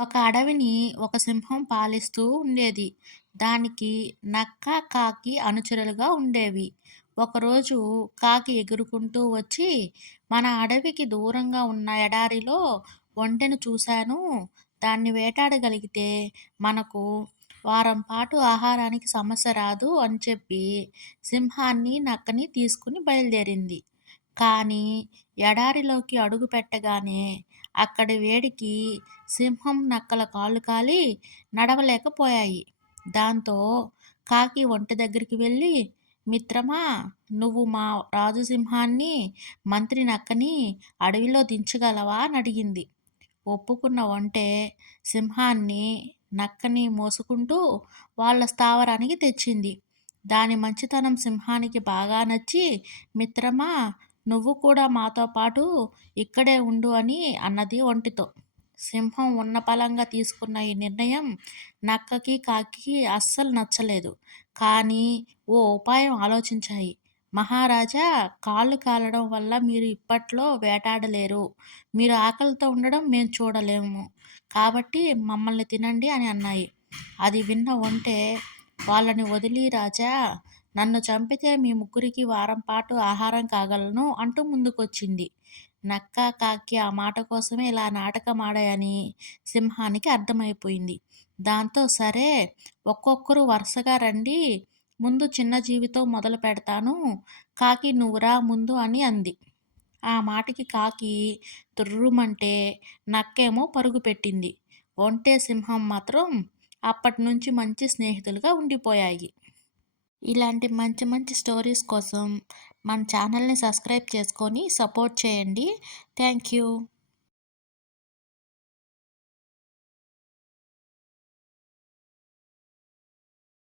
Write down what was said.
ఒక అడవిని ఒక సింహం పాలిస్తూ ఉండేది. దానికి నక్క, కాకి అనుచరులుగా ఉండేవి. ఒకరోజు కాకి ఎగురుకుంటూ వచ్చి, మన అడవికి దూరంగా ఉన్న ఎడారిలో ఒంటెను చూశాను. దాన్ని వేటాడగలిగితే మనకు వారం పాటు ఆహారానికి సమస్య రాదు అని చెప్పి సింహాన్ని, నక్కని తీసుకుని బయలుదేరింది. కానీ ఎడారిలోకి అడుగు పెట్టగానే అక్కడి వేడికి సింహం, నక్కల కాళ్ళు కాలి నడవలేకపోయాయి. దాంతో కాకి ఒంటె దగ్గరికి వెళ్ళి, మిత్రమా, నువ్వు మా రాజు సింహాన్ని, మంత్రి నక్కని అడవిలో దించగలవా అని అడిగింది. ఒప్పుకున్న ఒంటె సింహాన్ని, నక్కని మోసుకుంటూ వాళ్ళ స్థావరానికి తెచ్చింది. దాని మంచితనం సింహానికి బాగా నచ్చి, మిత్రమా, నువ్వు కూడా మాతో పాటు ఇక్కడే ఉండు అని అన్నది ఒంటెతో. సింహం ఉన్నపళంగా తీసుకున్న ఈ నిర్ణయం నక్కకి, కాకికి అస్సలు నచ్చలేదు. కానీ ఓ ఉపాయం ఆలోచించాయి. మహారాజా, కాళ్ళు కాలడం వల్ల మీరు ఇప్పట్లో వేటాడలేరు. మీరు ఆకలితో ఉండడం మేము చూడలేము. కాబట్టి మమ్మల్ని తినండి అని అన్నాయి. అది విన్న ఒంటె, వాళ్ళని వదిలి రాజా, నన్ను చంపితే మీ ముగ్గురికి వారం పాటు ఆహారం కాగలను అంటూ ముందుకొచ్చింది. నక్క, కాకి ఆ మాట కోసమే ఇలా నాటకం ఆడాయని సింహానికి అర్థమైపోయింది. దాంతో సరే, ఒక్కొక్కరు వరుసగా రండి, ముందు చిన్న జీవితో మొదలు పెడతాను, కాకి నువ్వురా ముందు అని అంది. ఆ మాటకి కాకి తుర్రుమంటే, నక్కేమో పరుగు పెట్టింది. ఒంటె, సింహం మాత్రం అప్పటినుంచి మంచి స్నేహితులుగా ఉండిపోయాయి. ఇలాంటి మంచి మంచి స్టోరీస్ కోసం మన ఛానల్ని సబ్స్క్రైబ్ చేసుకొని సపోర్ట్ చేయండి. Thank you.